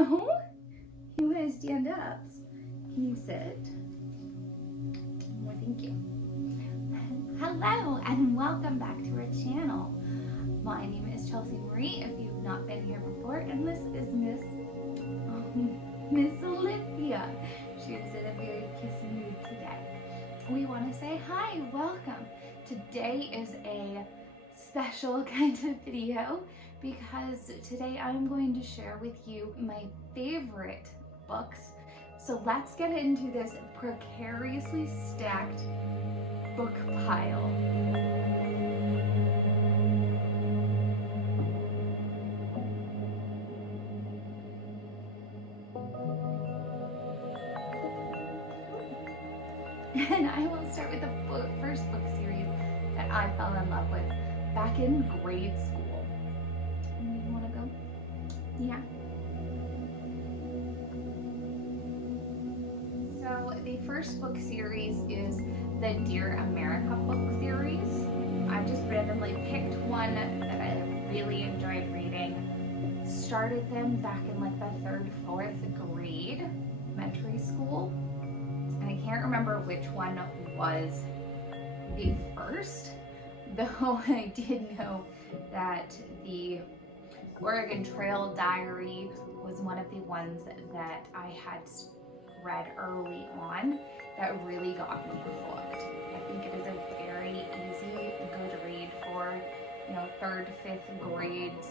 No? You want to stand up? Can you sit? Well, thank you. Hello and welcome back to our channel. My name is Chelsea Marie, if you've not been here before, and this is Miss Olivia. She is in a very kissy mood today. We want to say hi, welcome. Today is a special kind of video because today I'm going to share with you my favorite books. So let's get into this precariously stacked book pile. And I will start with the first book series that I fell in love with back in grade school. You want to go? Yeah. So the first book series is the Dear America book series. I just randomly picked one that I really enjoyed reading. Started them back in like the 3rd, 4th grade, elementary school. I can't remember which one was the first, though I did know that the Oregon Trail Diary was one of the ones that I had read early on that really got me hooked. I think it is a very easy, good read for, 3rd, 5th grades.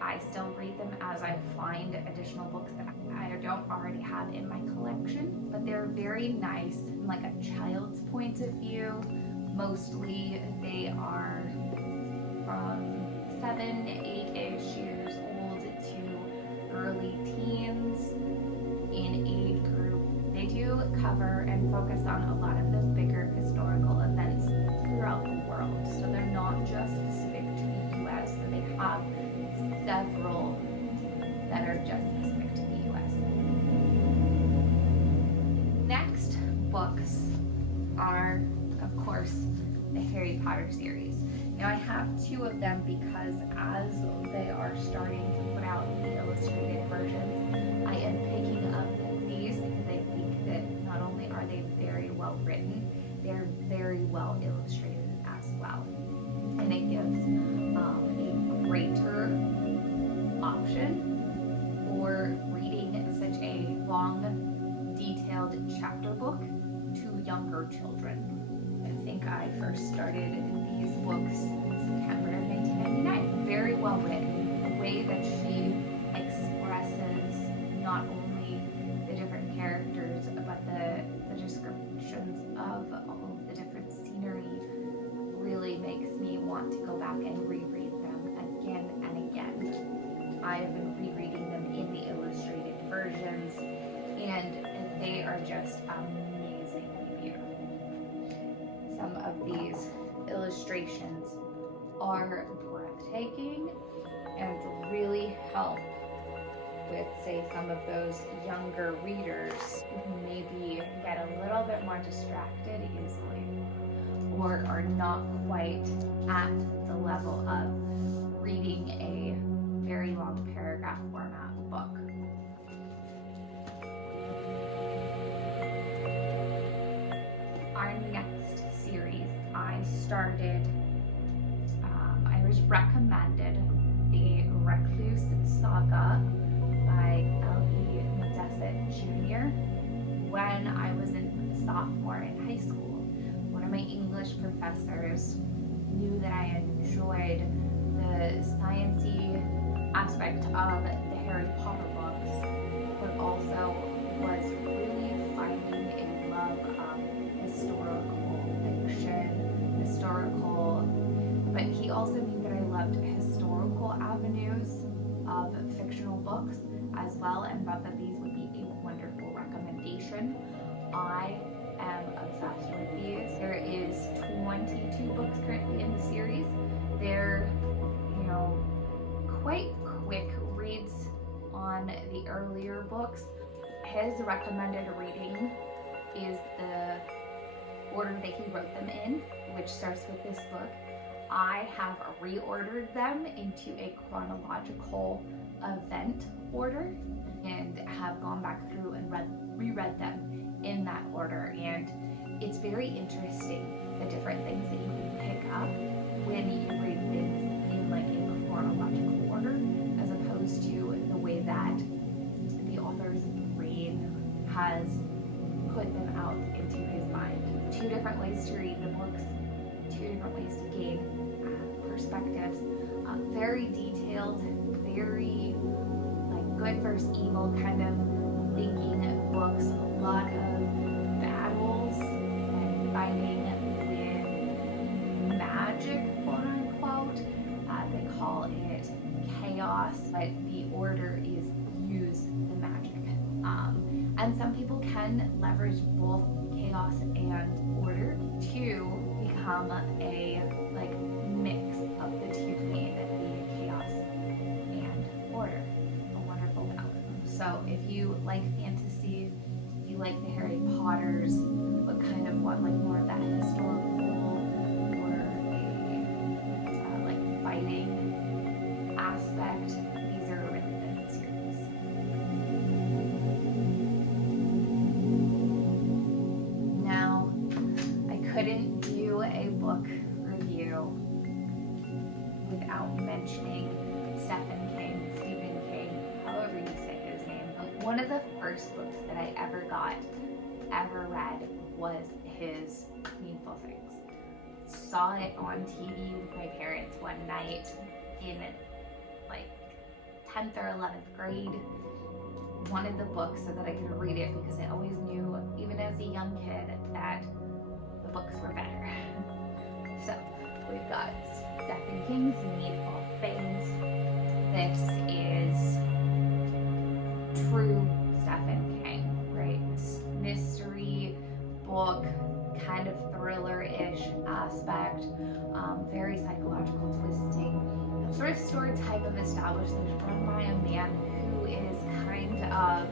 I still read them as I find additional books that I don't already have in my collection, but they're very nice from like a child's point of view. Mostly they are from 7, 8-ish years old to early teens in age group. They do cover and focus on a lot of the bigger historical events throughout the world. So they're not just specific to the US, but they have several that are just specific to the US. Next books are, of course, the Harry Potter series. Now I have 2 of them because as they are starting to put out the illustrated versions, I am picking up these because I think that not only are they very well written, they're very well illustrated as well. And it gives a greater option for reading such a long, detailed chapter book to younger children. I think I first started these books in September of 1999. Very well written. The way that she expresses not only the different characters, but the descriptions of all of the different scenery really makes me want to go back and reread them again and again. I've been rereading them in the illustrated versions, and they are just amazingly beautiful. Some of these illustrations are breathtaking and really help with, say, some of those younger readers who maybe get a little bit more distracted easily or are not quite at the level of reading a very long paragraph format book. Our next series, I was recommended the Recluce Saga by L.E. Modesitt Jr. when I was a sophomore in high school. One of my English professors knew that I enjoyed the sciencey aspect of the Harry Potter books, but also was really finding a love of historical fiction, but he also knew that I loved historical avenues of fictional books as well, and thought that these would be a wonderful recommendation. I am obsessed with these. There is 22 books currently in the series. They're, quite quick reads on the earlier books. His recommended reading is the order that he wrote them in, which starts with this book. I have reordered them into a chronological event order and have gone back through and reread them in that order. And it's very interesting, the different things that you can pick up when you read things in like a chronological order, as opposed to the way that the author's brain has put them out into his mind. Two different ways to read the books, two different ways to gain perspectives. Very detailed, very like good versus evil kind of thinking books. A lot of battles and fighting with magic, quote unquote. They call it chaos, but the order is use the magic. And some people can leverage both chaos and order to become a like mix of the two, being chaos and order. A wonderful balance. So if you like fantasy, if you like the Harry Potters, but kind of want like more of that historical or a like fighting aspect, these are a really good series. Now, I couldn't do a book review without mentioning Stephen King, however you say his name. One of the first books that I ever read was his Needful Things. Saw it on TV with my parents one night in like 10th or 11th grade. Wanted the book so that I could read it, because I always knew, even as a young kid, that the books were better. So we've got Stephen King's Needful Things. This is true Stephen King, right? Mystery book, kind of thriller-ish aspect, very psychological twisting. A thrift store type of establishment run by a man who is kind of,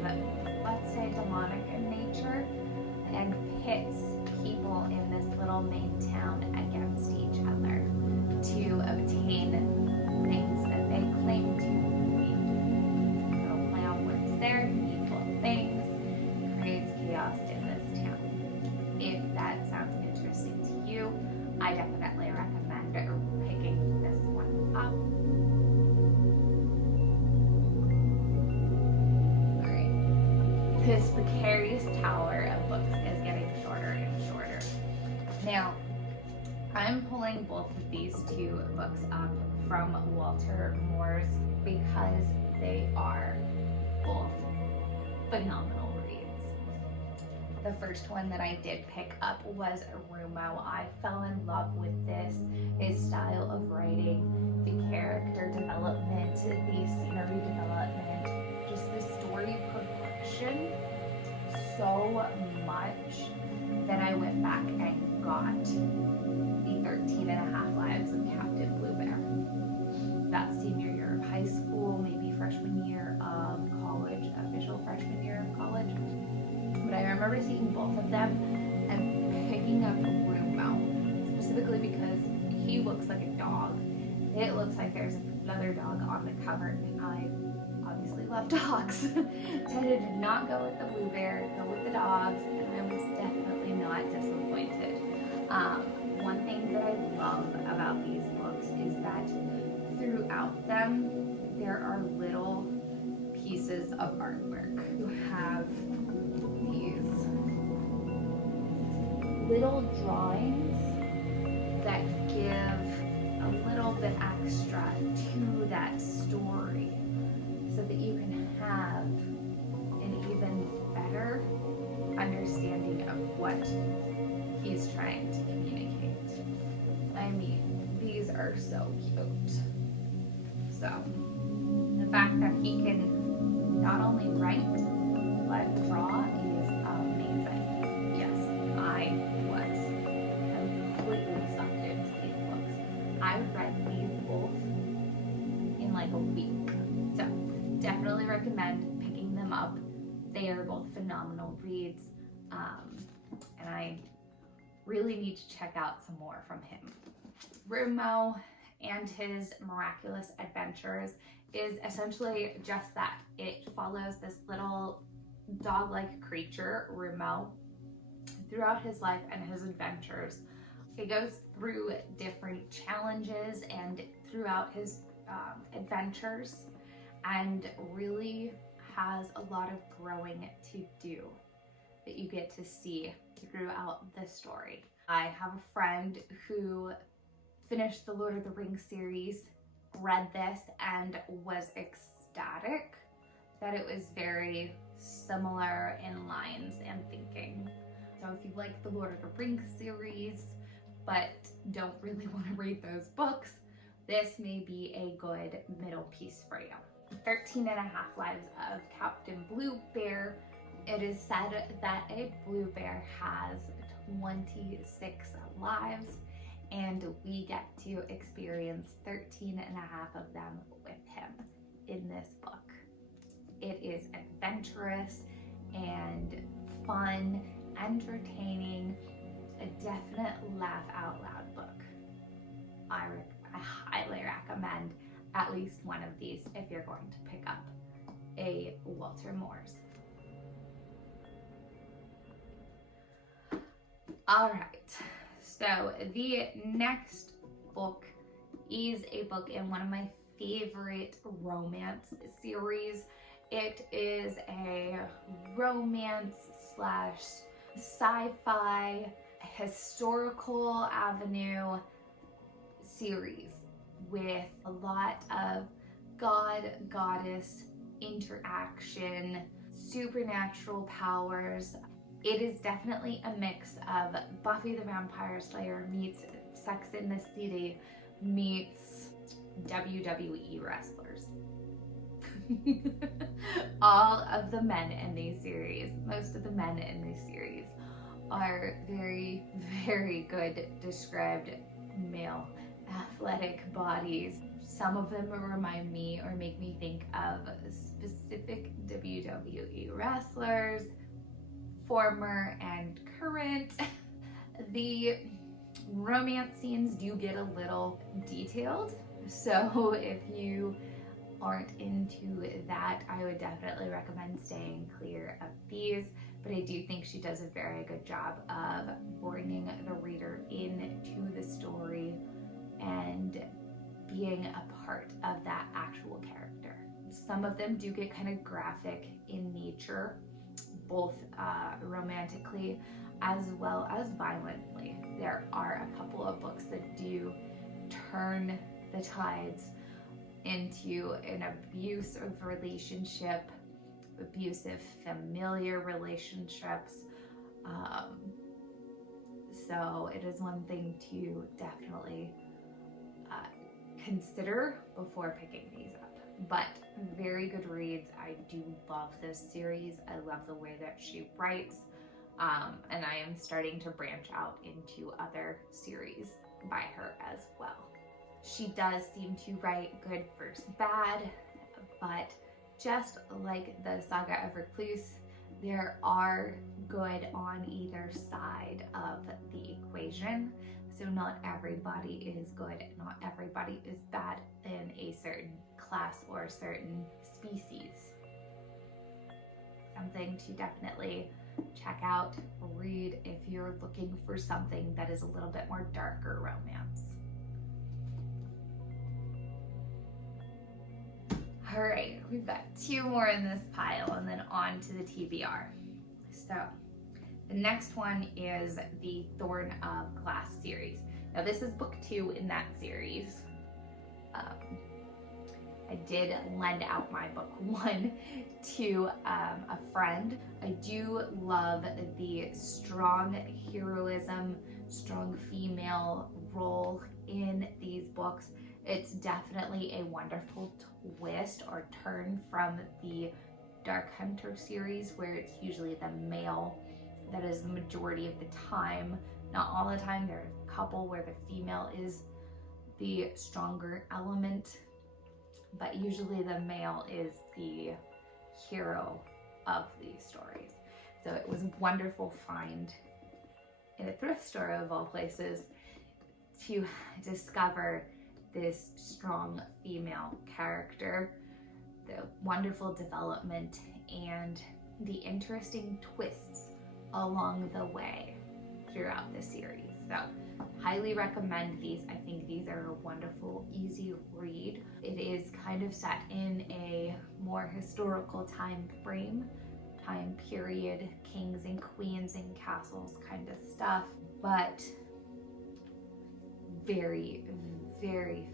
let's say, demonic in nature, and pits people in this little Maine town against each other to obtain things that they claim to need. Little play on words there. Needful Things creates chaos in this town. If that sounds interesting to you, I definitely recommend picking this one up. Alright. This precarious tower of books is getting shorter and shorter. Now, I'm pulling both of these two books up from Walter Moers because they are both phenomenal reads. The first one that I did pick up was Rumo. I fell in love with this, his style of writing, the character development, the scenery development, just the story progression so much that I went back and got the 13 and a Half Lives of Captain Bluebear. That senior year of high school, maybe freshman year of college, official freshman year of college. But I remember seeing both of them and picking up Rumo, specifically because he looks like a dog. It looks like there's another dog on the cover, and I obviously love dogs. So I did not go with the Bluebear, go with the dogs, and I was definitely not disappointed. One thing that I love about these books is that throughout them, there are little pieces of artwork. You have these little drawings that give a little bit extra to that story so that you can have an even better understanding of what he's trying to communicate. I mean, these are so cute. So, the fact that he can not only write, but draw is amazing. Yes, I was completely sucked into these books. I read these both in like a week. So, definitely recommend picking them up. They are both phenomenal reads, and I really need to check out some more from him. Rumo and his miraculous adventures is essentially just that. It follows this little dog-like creature, Rumo, throughout his life and his adventures. It goes through different challenges and throughout his adventures, and really has a lot of growing to do that you get to see throughout the story. I have a friend who finished the Lord of the Rings series, read this, and was ecstatic that it was very similar in lines and thinking. So if you like the Lord of the Rings series but don't really want to read those books, this may be a good middle piece for you. 13 and a Half Lives of Captain Bluebear. It is said that a Bluebear has 26 lives, and we get to experience 13 and a half of them with him in this book. It is adventurous and fun, entertaining, a definite laugh out loud book. I highly recommend at least one of these if you're going to pick up a Walter Moers. All right, so the next book is a book in one of my favorite romance series. It is a romance slash sci-fi historical avenue series with a lot of god-goddess interaction, supernatural powers. It is definitely a mix of Buffy the Vampire Slayer meets Sex in the City meets WWE wrestlers. All of the men in these series, most of the men in these series are very, very good described male athletic bodies. Some of them remind me or make me think of specific WWE wrestlers, former and current. The romance scenes do get a little detailed, so if you aren't into that, I would definitely recommend staying clear of these. But I do think she does a very good job of bringing the reader into the story and being a part of that actual character. Some of them do get kind of graphic in nature, both romantically as well as violently. There are a couple of books that do turn the tides into an abusive relationship, abusive familiar relationships. So it is one thing to definitely consider before picking these up. But very good reads. I do love this series. I love the way that she writes. And I am starting to branch out into other series by her as well. She does seem to write good versus bad, but just like the Saga of Recluce, there are good on either side of the equation. So not everybody is good, not everybody is bad in a certain class or a certain species. Something to definitely check out, read if you're looking for something that is a little bit more darker romance. All right, we've got two more in this pile and then on to the TBR. So the next one is the Thorn of Glass series. Now this is book 2 in that series. I did lend out my book 1 to a friend. I do love the strong heroism, strong female role in these books. It's definitely a wonderful twist or turn from the Dark Hunter series, where it's usually the male that is the majority of the time. Not all the time, there's a couple where the female is the stronger element, but usually the male is the hero of these stories. So it was a wonderful find in a thrift store of all places to discover this strong female character, the wonderful development, and the interesting twists along the way throughout the series. So highly recommend these. I think these are a wonderful, easy read. It is kind of set in a more historical time period, kings and queens and castles kind of stuff, but very, very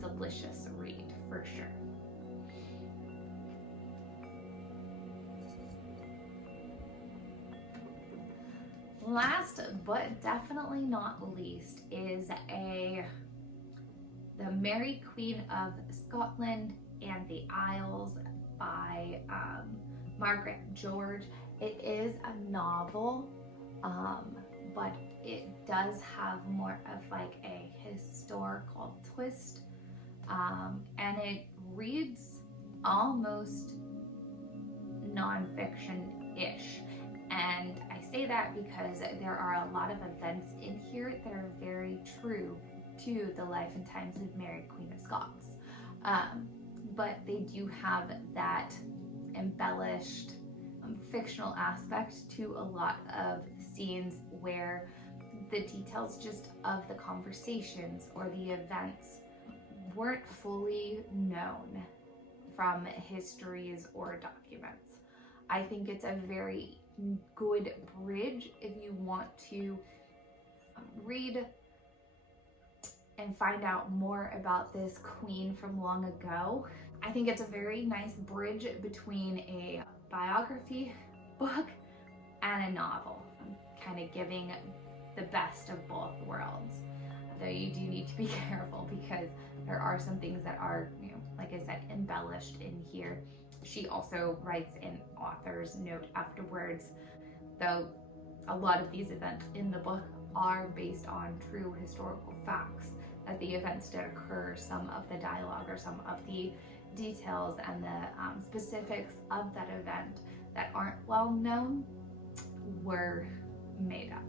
delicious read for sure. Last but definitely not least is The Merry Queen of Scotland and the Isles by Margaret George. It is a novel, but it does have more of like a historical twist, and it reads almost nonfiction-ish. And I say that because there are a lot of events in here that are very true to the life and times of Mary Queen of Scots. But they do have that embellished fictional aspect to a lot of scenes where the details just of the conversations or the events weren't fully known from histories or documents. I think it's a very good bridge if you want to read and find out more about this queen from long ago. I think it's a very nice bridge between a biography book and a novel, kind of giving the best of both worlds. Though you do need to be careful because there are some things that are, like I said, embellished in here. She also writes an author's note afterwards, though a lot of these events in the book are based on true historical facts, that the events did occur. Some of the dialogue or some of the details and the specifics of that event that aren't well known were made up.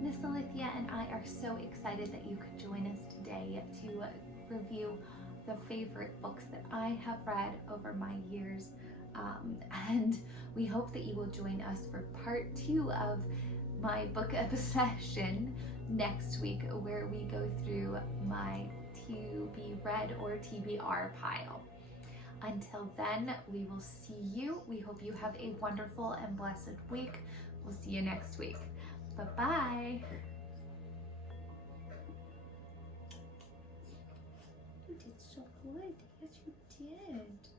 Miss Alithia and I are so excited that you could join us today to review the favorite books that I have read over my years, and we hope that you will join us for part 2 of my book obsession next week, where we go through my to be read or TBR pile. Until then, we will see you. We hope you have a wonderful and blessed week. We'll see you next week. Bye-bye. You did so good. Yes, you did.